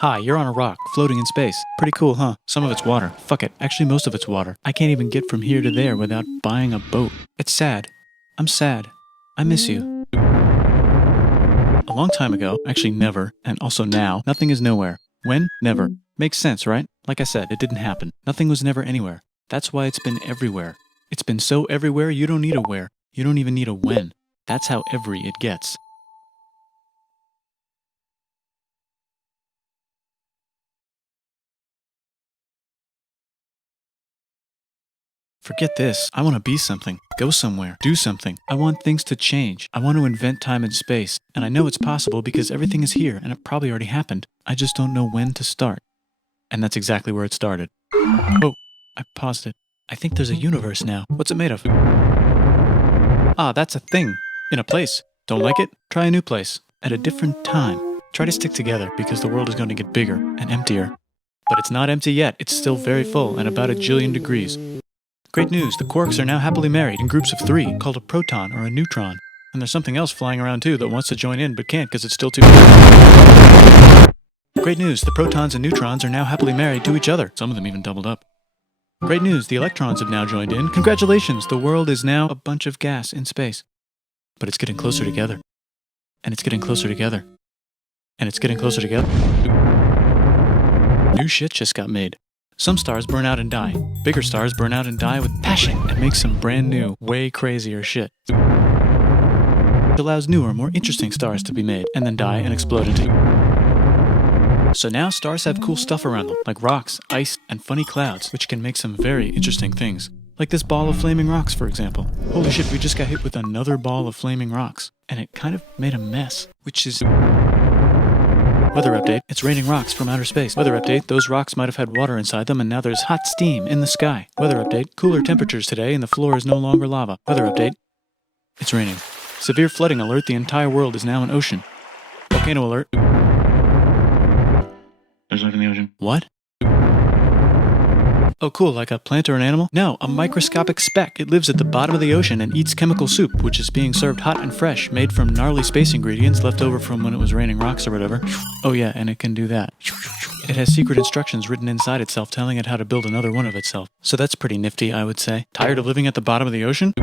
Hi, you're on a rock, floating in space. Pretty cool, huh? Some of it's water. Fuck it. Actually, most of it's water. I can't even get from here to there without buying a boat. It's sad. I'm sad. I miss you. A long time ago, actually never, and also now, nothing is nowhere. When? Never. Makes sense, right? Like I said, it didn't happen. Nothing was never anywhere. That's why it's been everywhere. It's been so everywhere you don't need a where. You don't even need a when. That's how every it gets. Forget this. I want to be something. Go somewhere. Do something. I want things to change. I want to invent time and space. And I know it's possible because everything is here and it probably already happened. I just don't know when to start. And that's exactly where it started. Oh, I paused it. I think there's a universe now. What's it made of? Ah, that's a thing. In a place. Don't like it? Try a new place. At a different time. Try to stick together because the world is going to get bigger and emptier. But it's not empty yet. It's still very full and about 1 jillion degrees. Great news, the quarks are now happily married in groups of 3, called a proton or a neutron. And there's something else flying around too that wants to join in but can't because it's still too big. Great news, the protons and neutrons are now happily married to each other. Some of them even doubled up. Great news, the electrons have now joined in. Congratulations, the world is now a bunch of gas in space. But it's getting closer together. And it's getting closer together. And it's getting closer together. New shit just got made. Some stars burn out and die. Bigger stars burn out and die with passion and make some brand new, way crazier shit. It allows newer, more interesting stars to be made and then die and explode into. So now stars have cool stuff around them, like rocks, ice, and funny clouds, which can make some very interesting things. Like this ball of flaming rocks, for example. Holy shit, we just got hit with another ball of flaming rocks. And it kind of made a mess, which is... Weather update, it's raining rocks from outer space. Weather update, those rocks might have had water inside them and now there's hot steam in the sky. Weather update, cooler temperatures today and the floor is no longer lava. Weather update, it's raining. Severe flooding alert, the entire world is now an ocean. Volcano alert. There's life in the ocean. What? Oh cool, like a plant or an animal? No, a microscopic speck. It lives at the bottom of the ocean and eats chemical soup, which is being served hot and fresh, made from gnarly space ingredients left over from when it was raining rocks or whatever. Oh yeah, and it can do that. It has secret instructions written inside itself telling it how to build another one of itself. So that's pretty nifty, I would say. Tired of living at the bottom of the ocean?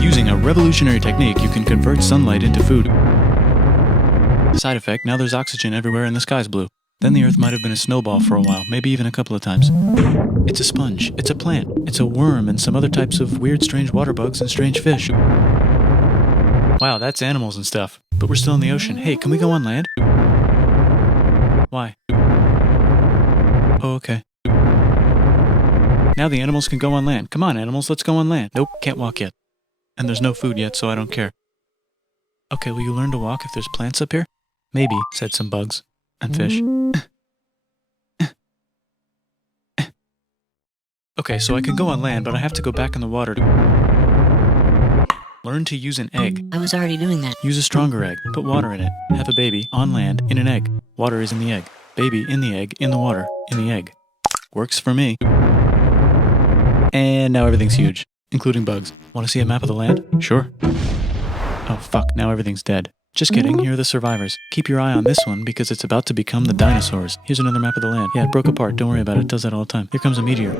Using a revolutionary technique, you can convert sunlight into food. Side effect, now there's oxygen everywhere and the sky's blue. Then the Earth might have been a snowball for a while, maybe even a couple of times. It's a sponge, it's a plant, it's a worm and some other types of weird strange water bugs and strange fish. Wow, that's animals and stuff. But we're still in the ocean. Hey, can we go on land? Why? Oh, okay. Now the animals can go on land. Come on, animals, let's go on land. Nope, can't walk yet. And there's no food yet, so I don't care. Okay, will you learn to walk if there's plants up here? Maybe, said some bugs. And fish. Okay, so I can go on land, but I have to go back in the water to learn to use an egg. I was already doing that. Use a stronger egg. Put water in it. Have a baby on land in an egg. Water is in the egg. Baby in the egg, in the water, in the egg. Works for me. And now everything's huge, including bugs. Want to see a map of the land? Sure. Oh fuck, now everything's dead. Just kidding, here are the survivors. Keep your eye on this one because it's about to become the dinosaurs. Here's another map of the land. Yeah, it broke apart, don't worry about it, it does that all the time. Here comes a meteor.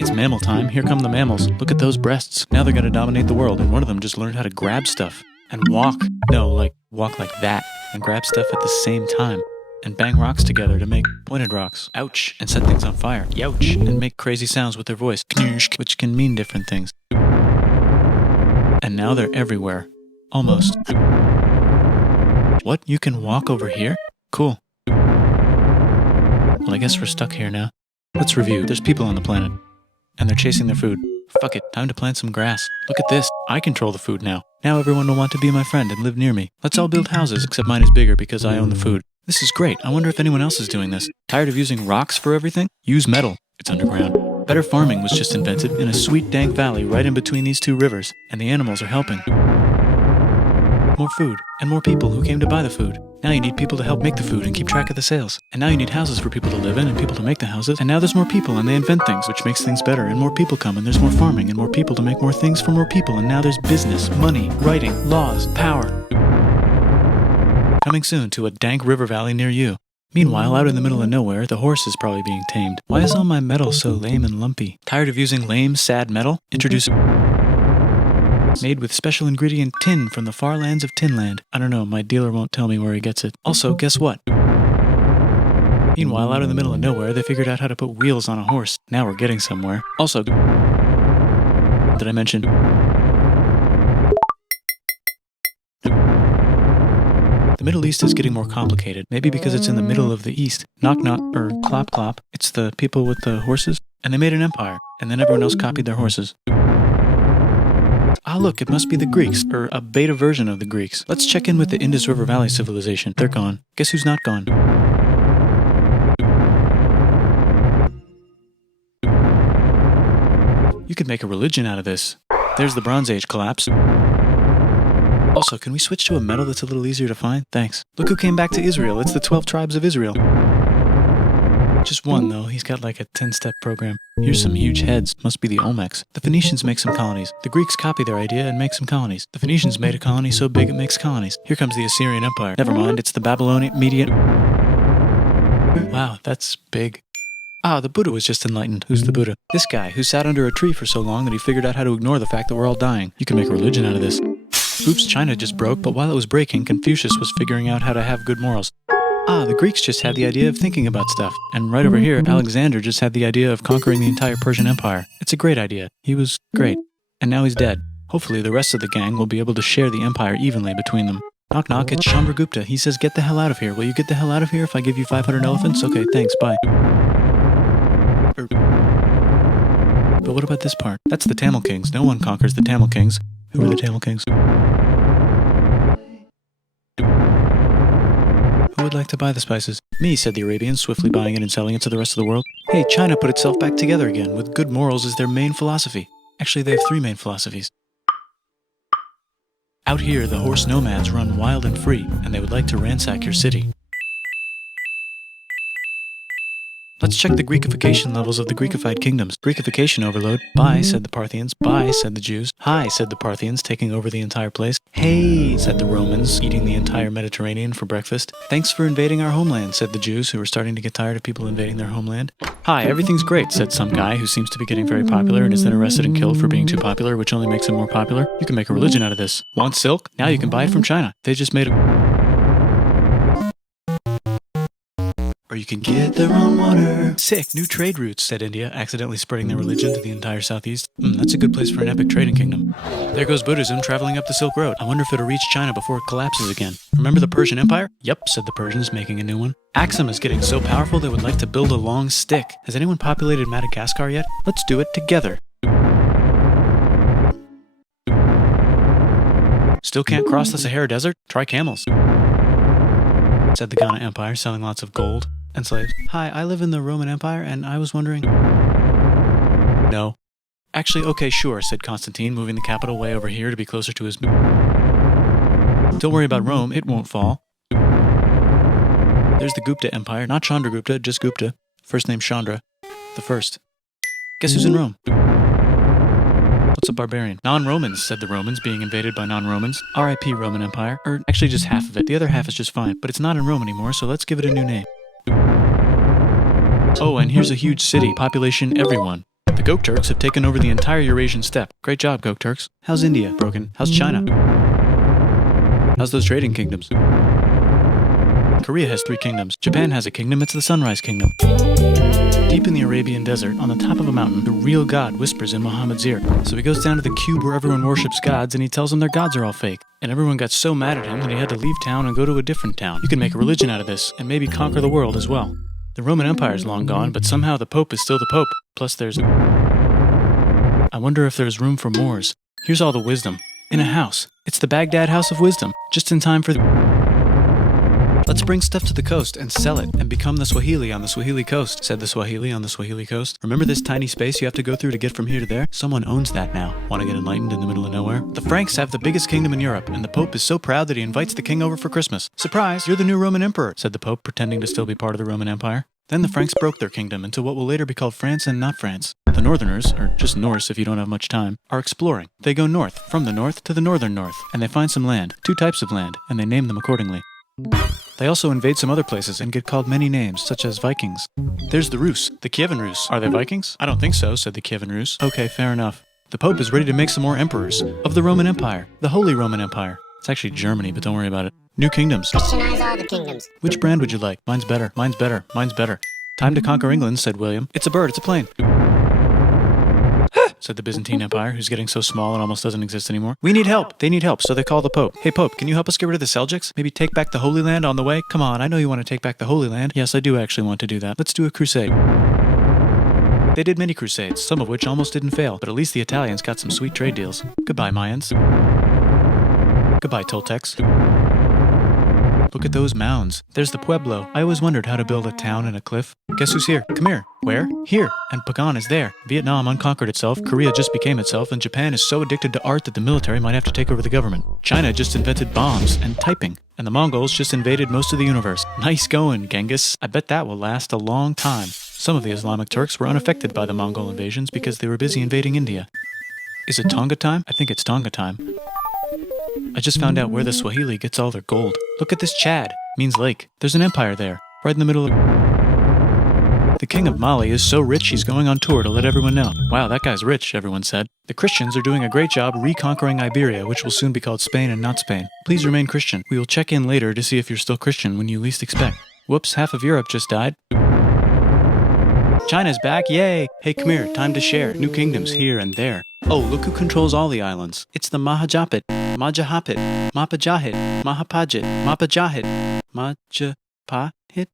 It's mammal time, here come the mammals. Look at those breasts. Now they're gonna dominate the world, and one of them just learned how to grab stuff. And walk. No, like, walk like that. And grab stuff at the same time. And bang rocks together to make pointed rocks. Ouch. And set things on fire. Youch. And make crazy sounds with their voice. Which can mean different things. And now they're everywhere. Almost. What? You can walk over here? Cool. Well, I guess we're stuck here now. Let's review. There's people on the planet. And they're chasing their food. Fuck it. Time to plant some grass. Look at this. I control the food now. Now everyone will want to be my friend and live near me. Let's all build houses, except mine is bigger because I own the food. This is great. I wonder if anyone else is doing this. Tired of using rocks for everything? Use metal. It's underground. Better farming was just invented in a sweet dank valley right in between these two rivers. And the animals are helping. More food, and more people who came to buy the food. Now you need people to help make the food and keep track of the sales. And now you need houses for people to live in and people to make the houses. And now there's more people and they invent things, which makes things better. And more people come and there's more farming and more people to make more things for more people. And now there's business, money, writing, laws, power. Come Coming soon to a dank river valley near you. Meanwhile, out in the middle of nowhere, the horse is probably being tamed. Why is all my metal so lame and lumpy? Tired of using lame, sad metal? Introduce made with special ingredient tin from the far lands of Tinland. I don't know, my dealer won't tell me where he gets it. Also, guess what? Meanwhile, out in the middle of nowhere, they figured out how to put wheels on a horse. Now we're getting somewhere. Also, did I mention? The Middle East is getting more complicated, maybe because it's in the middle of the East. Knock knock, or clop clop. It's the people with the horses. And they made an empire, and then everyone else copied their horses. Ah, look, it must be the Greeks, or a beta version of the Greeks. Let's check in with the Indus River Valley civilization. They're gone. Guess who's not gone? You could make a religion out of this. There's the Bronze Age collapse. Also, can we switch to a metal that's a little easier to find? Thanks. Look who came back to Israel. It's the 12 tribes of Israel. Just one, though. He's got like a 10-step program. Here's some huge heads. Must be the Olmecs. The Phoenicians make some colonies. The Greeks copy their idea and make some colonies. The Phoenicians made a colony so big it makes colonies. Here comes the Assyrian Empire. Never mind, it's the Babylonian Median. Wow, that's big. Ah, the Buddha was just enlightened. Who's the Buddha? This guy, who sat under a tree for so long that he figured out how to ignore the fact that we're all dying. You can make a religion out of this. Oops, China just broke, but while it was breaking, Confucius was figuring out how to have good morals. Ah, the Greeks just had the idea of thinking about stuff. And right over here, Alexander just had the idea of conquering the entire Persian Empire. It's a great idea. He was great. And now he's dead. Hopefully the rest of the gang will be able to share the empire evenly between them. Knock knock, it's Chandragupta. He says, get the hell out of here. Will you get the hell out of here if I give you 500 elephants? Okay, thanks, bye. But what about this part? That's the Tamil Kings. No one conquers the Tamil Kings. Who are the Tamil Kings? Who would like to buy the spices? Me, said the Arabians, swiftly buying it and selling it to the rest of the world. Hey, China put itself back together again, with good morals as their main philosophy. Actually, they have 3 main philosophies. Out here, the horse nomads run wild and free, and they would like to ransack your city. Let's check the Greekification levels of the Greekified kingdoms. Greekification overload. Bye, said the Parthians. Bye, said the Jews. Hi, said the Parthians, taking over the entire place. Hey, said the Romans, eating the entire Mediterranean for breakfast. Thanks for invading our homeland, said the Jews, who were starting to get tired of people invading their homeland. Hi, everything's great, said some guy who seems to be getting very popular and is then arrested and killed for being too popular, which only makes him more popular. You can make a religion out of this. Want silk? Now you can buy it from China. They just made a... Or you can get their own water. Sick, new trade routes, said India, accidentally spreading their religion to the entire southeast. That's a good place for an epic trading kingdom. There goes Buddhism traveling up the Silk Road. I wonder if it'll reach China before it collapses again. Remember the Persian Empire? Yep, said the Persians, making a new one. Axum is getting so powerful they would like to build a long stick. Has anyone populated Madagascar yet? Let's do it together. Still can't cross the Sahara Desert? Try camels. Said the Ghana Empire, selling lots of gold and slaves. Hi, I live in the Roman Empire, and I was wondering... No. Actually, okay, sure, said Constantine, moving the capital way over here to be closer to his... Don't worry about Rome, it won't fall. There's the Gupta Empire, not Chandragupta, just Gupta. First name Chandra. The first. Guess who's in Rome? What's a barbarian? Non-Romans, said the Romans, being invaded by non-Romans. R.I.P. Roman Empire. Or actually just half of it. The other half is just fine, but it's not in Rome anymore, so let's give it a new name. Oh, and here's a huge city, population everyone. The Gok Turks have taken over the entire Eurasian steppe. Great job, Gok Turks. How's India? Broken. How's China? How's those trading kingdoms? Korea has 3 kingdoms. Japan has a kingdom, it's the Sunrise Kingdom. Deep in the Arabian desert, on the top of a mountain, the real God whispers in Muhammad's ear. So he goes down to the cube where everyone worships gods, and he tells them their gods are all fake. And everyone got so mad at him that he had to leave town and go to a different town. You can make a religion out of this, and maybe conquer the world as well. The Roman Empire is long gone, but somehow the Pope is still the Pope. Plus there's... I wonder if there's room for Moors. Here's all the wisdom. In a house. It's the Baghdad House of Wisdom. Just in time for Let's bring stuff to the coast and sell it and become the Swahili on the Swahili coast, said the Swahili on the Swahili coast. Remember this tiny space you have to go through to get from here to there? Someone owns that now. Want to get enlightened in the middle of nowhere? The Franks have the biggest kingdom in Europe, and the Pope is so proud that he invites the king over for Christmas. Surprise, you're the new Roman emperor, said the Pope, pretending to still be part of the Roman Empire. Then the Franks broke their kingdom into what will later be called France and not France. The Northerners, or just Norse if you don't have much time, are exploring. They go north, from the north to the northern north, and they find some land, 2 types of land, and they name them accordingly. They also invade some other places and get called many names, such as Vikings. There's the Rus, the Kievan Rus. Are they Vikings? I don't think so, said the Kievan Rus. Okay, fair enough. The Pope is ready to make some more emperors of the Roman Empire, the Holy Roman Empire. It's actually Germany, but don't worry about it. New kingdoms. Christianize all the kingdoms. Which brand would you like? Mine's better. Mine's better. Mine's better. Time to conquer England, said William. It's a bird. It's a plane. Said the Byzantine Empire, who's getting so small it almost doesn't exist anymore. We need help. They need help, so they call the Pope. Hey, Pope, can you help us get rid of the Seljuks? Maybe take back the Holy Land on the way? Come on, I know you want to take back the Holy Land. Yes, I do actually want to do that. Let's do a crusade. They did many crusades, some of which almost didn't fail, but at least the Italians got some sweet trade deals. Goodbye, Mayans. Goodbye, Toltecs. Look at those mounds. There's the Pueblo. I always wondered how to build a town in a cliff. Guess who's here? Come here. Where? Here. And Pagan is there. Vietnam unconquered itself, Korea just became itself, and Japan is so addicted to art that the military might have to take over the government. China just invented bombs and typing. And the Mongols just invaded most of the universe. Nice going, Genghis. I bet that will last a long time. Some of the Islamic Turks were unaffected by the Mongol invasions because they were busy invading India. Is it Tonga time? I think it's Tonga time. I just found out where the Swahili gets all their gold. Look at this Chad. Means lake. There's an empire there. Right in the middle of... The king of Mali is so rich he's going on tour to let everyone know. Wow, that guy's rich, everyone said. The Christians are doing a great job reconquering Iberia, which will soon be called Spain and not Spain. Please remain Christian. We will check in later to see if you're still Christian when you least expect. Whoops, half of Europe just died. China's back, yay! Hey, come here, time to share. New kingdoms here and there. Oh, look who controls all the islands. It's the Mahajapit, Majahapit, Mapajahit, Mahapajit, Mapajahit, Majapahit.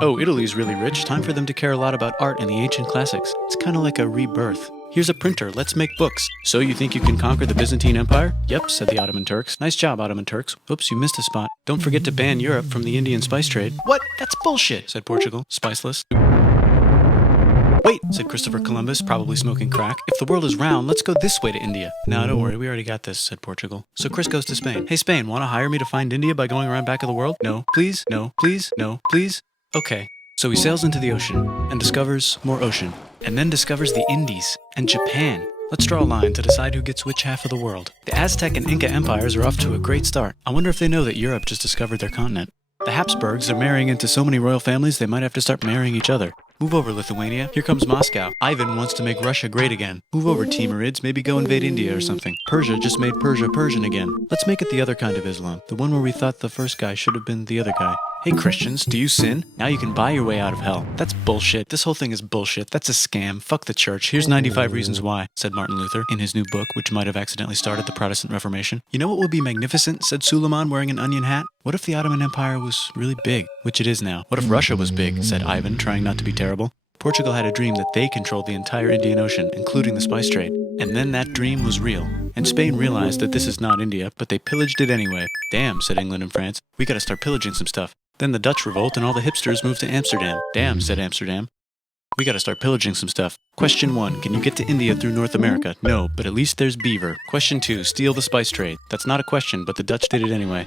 Oh, Italy's really rich. Time for them to care a lot about art and the ancient classics. It's kind of like a rebirth. Here's a printer, let's make books. So you think you can conquer the Byzantine Empire? Yep, said the Ottoman Turks. Nice job, Ottoman Turks. Oops, you missed a spot. Don't forget to ban Europe from the Indian spice trade. What? That's bullshit, said Portugal, spiceless. Wait, said Christopher Columbus, probably smoking crack. If the world is round, let's go this way to India. No, don't worry, we already got this, said Portugal. So Chris goes to Spain. Hey, Spain, want to hire me to find India by going around back of the world? No, please, no, please, no, please. Okay. So he sails into the ocean and discovers more ocean, and then discovers the Indies and Japan. Let's draw a line to decide who gets which half of the world. The Aztec and Inca empires are off to a great start. I wonder if they know that Europe just discovered their continent. The Habsburgs are marrying into so many royal families they might have to start marrying each other. Move over, Lithuania. Here comes Moscow. Ivan wants to make Russia great again. Move over, Timurids. Maybe go invade India or something. Persia just made Persia Persian again. Let's make it the other kind of Islam. The one where we thought the first guy should have been the other guy. Hey Christians, do you sin? Now you can buy your way out of hell. That's bullshit. This whole thing is bullshit. That's a scam. Fuck the church. Here's 95 Reasons Why, said Martin Luther in his new book, which might have accidentally started the Protestant Reformation. You know what would be magnificent, said Suleiman wearing an onion hat? What if the Ottoman Empire was really big, which it is now? What if Russia was big, said Ivan, trying not to be terrible. Portugal had a dream that they controlled the entire Indian Ocean, including the spice trade. And then that dream was real. And Spain realized that this is not India, but they pillaged it anyway. Damn, said England and France. We gotta start pillaging some stuff. Then the Dutch revolt and all the hipsters moved to Amsterdam. Damn, said Amsterdam. We gotta start pillaging some stuff. Question 1, can you get to India through North America? No, but at least there's beaver. Question 2, steal the spice trade. That's not a question, but the Dutch did it anyway.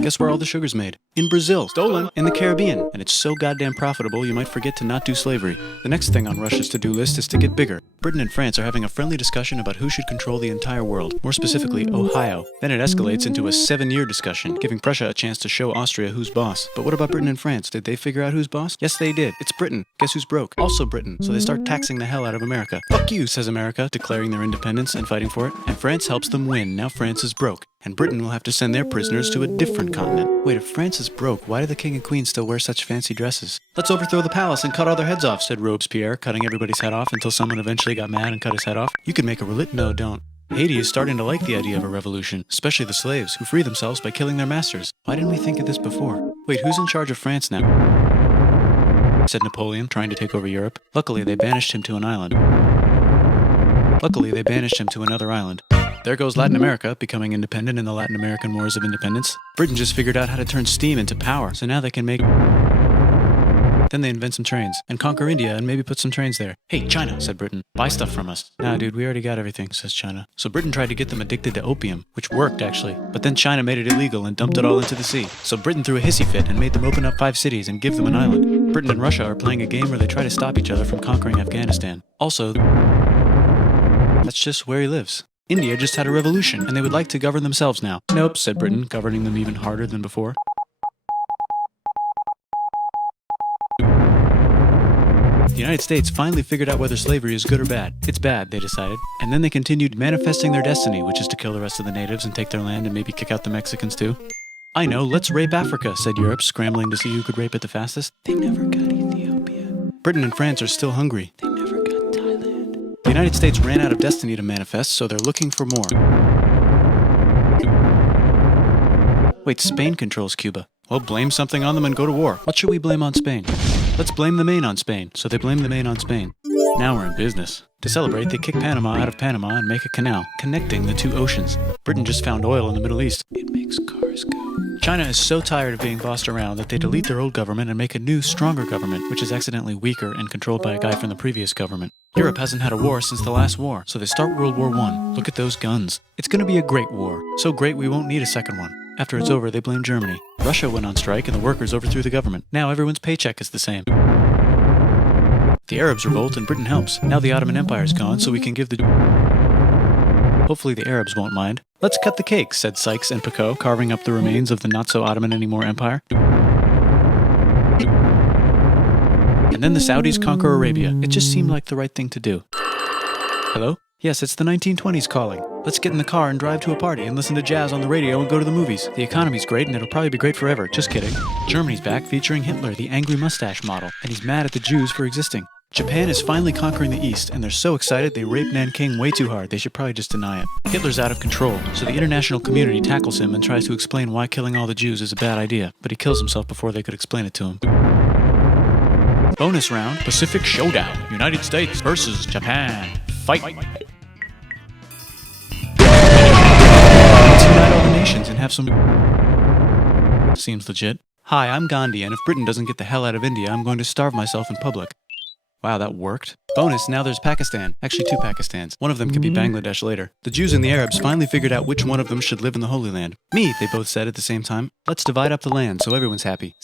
Guess where all the sugar's made? In Brazil. Stolen. In the Caribbean. And it's so goddamn profitable you might forget to not do slavery. The next thing on Russia's to-do list is to get bigger. Britain and France are having a friendly discussion about who should control the entire world, more specifically, Ohio. Then it escalates into a 7-year discussion, giving Prussia a chance to show Austria who's boss. But what about Britain and France? Did they figure out who's boss? Yes, they did. It's Britain. Guess who's broke? Also Britain. So they start taxing the hell out of America. Fuck you, says America, declaring their independence and fighting for it. And France helps them win. Now France is broke. And Britain will have to send their prisoners to a different continent. Wait, if France is broke, why do the king and queen still wear such fancy dresses? Let's overthrow the palace and cut all their heads off, said Robespierre, cutting everybody's head off until someone eventually got mad and cut his head off. You could make a No, don't. Haiti is starting to like the idea of a revolution, especially the slaves, who free themselves by killing their masters. Why didn't we think of this before? Wait, who's in charge of France now? Said Napoleon, trying to take over Europe. Luckily, they banished him to an island. Luckily, they banished him to another island. There goes Latin America, becoming independent in the Latin American Wars of Independence. Britain just figured out how to turn steam into power, so now they can make... Then they invent some trains, and conquer India and maybe put some trains there. Hey, China, said Britain, buy stuff from us. Nah, dude, we already got everything, says China. So Britain tried to get them addicted to opium, which worked, actually. But then China made it illegal and dumped it all into the sea. So Britain threw a hissy fit and made them open up 5 cities and give them an island. Britain and Russia are playing a game where they try to stop each other from conquering Afghanistan. Also, that's just where he lives. India just had a revolution, and they would like to govern themselves now. Nope, said Britain, governing them even harder than before. The United States finally figured out whether slavery is good or bad. It's bad, they decided. And then they continued manifesting their destiny, which is to kill the rest of the natives and take their land and maybe kick out the Mexicans too. I know, let's rape Africa, said Europe, scrambling to see who could rape it the fastest. They never got Ethiopia. Britain and France are still hungry. They never got Thailand. The United States ran out of destiny to manifest, so they're looking for more. Wait, Spain controls Cuba. Well, blame something on them and go to war. What should we blame on Spain? Let's blame the Maine on Spain. So they blame the Maine on Spain. Now we're in business. To celebrate, they kick Panama out of Panama and make a canal, connecting the two oceans. Britain just found oil in the Middle East. It makes cars go. China is so tired of being bossed around that they delete their old government and make a new, stronger government, which is accidentally weaker and controlled by a guy from the previous government. Europe hasn't had a war since the last war, so they start World War I. Look at those guns. It's gonna be a great war. So great we won't need a second one. After it's over, they blame Germany. Russia went on strike and the workers overthrew the government. Now everyone's paycheck is the same. The Arabs revolt and Britain helps. Now the Ottoman Empire's gone, so we can give the... Hopefully the Arabs won't mind. Let's cut the cake, said Sykes and Picot, carving up the remains of the not-so-Ottoman-anymore empire. And then the Saudis conquer Arabia. It just seemed like the right thing to do. Hello? Yes, it's the 1920s calling. Let's get in the car and drive to a party and listen to jazz on the radio and go to the movies. The economy's great and it'll probably be great forever. Just kidding. Germany's back featuring Hitler, the angry mustache model, and he's mad at the Jews for existing. Japan is finally conquering the East, and they're so excited they rape Nanking way too hard. They should probably just deny it. Hitler's out of control, so the international community tackles him and tries to explain why killing all the Jews is a bad idea, but he kills himself before they could explain it to him. Bonus round, Pacific Showdown. United States versus Japan. Fight! Let's unite all the nations and have some... Seems legit. Hi, I'm Gandhi, and if Britain doesn't get the hell out of India, I'm going to starve myself in public. Wow, that worked. Bonus, now there's Pakistan. Actually, two Pakistans. One of them could be Bangladesh later. The Jews and the Arabs finally figured out which one of them should live in the Holy Land. Me, they both said at the same time. Let's divide up the land so everyone's happy.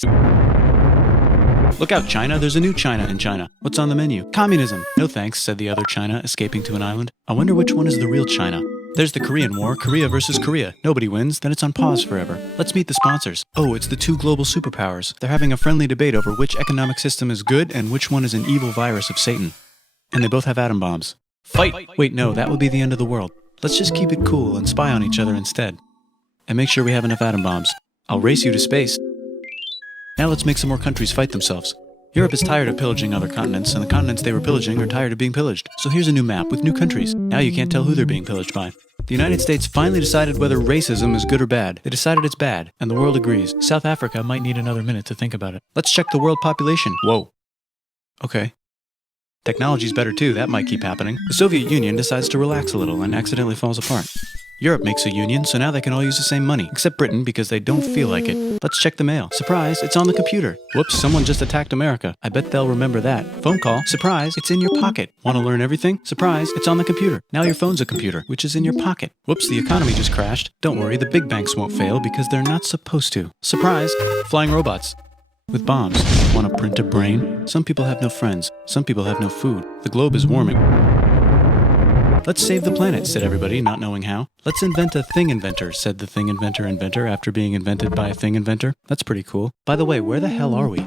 Look out, China. There's a new China in China. What's on the menu? Communism. No thanks, said the other China, escaping to an island. I wonder which one is the real China. There's the Korean War, Korea versus Korea. Nobody wins, then it's on pause forever. Let's meet the sponsors. Oh, it's the two global superpowers. They're having a friendly debate over which economic system is good and which one is an evil virus of Satan. And they both have atom bombs. Fight! Wait, no, that would be the end of the world. Let's just keep it cool and spy on each other instead. And make sure we have enough atom bombs. I'll race you to space. Now let's make some more countries fight themselves. Europe is tired of pillaging other continents, and the continents they were pillaging are tired of being pillaged. So here's a new map with new countries. Now you can't tell who they're being pillaged by. The United States finally decided whether racism is good or bad. They decided it's bad, and the world agrees. South Africa might need another minute to think about it. Let's check the world population. Whoa. Okay. Technology's better too, that might keep happening. The Soviet Union decides to relax a little and accidentally falls apart. Europe makes a union, so now they can all use the same money, except Britain because they don't feel like it. Let's check the mail. Surprise, it's on the computer. Whoops, someone just attacked America. I bet they'll remember that. Phone call. Surprise, it's in your pocket. Want to learn everything? Surprise, it's on the computer. Now your phone's a computer, which is in your pocket. Whoops, the economy just crashed. Don't worry, the big banks won't fail because they're not supposed to. Surprise, flying robots. With bombs. Want to print a brain? Some people have no friends. Some people have no food. The globe is warming. Let's save the planet, said everybody, not knowing how. Let's invent a thing inventor, said the thing inventor after being invented by a thing inventor. That's pretty cool. By the way, where the hell are we?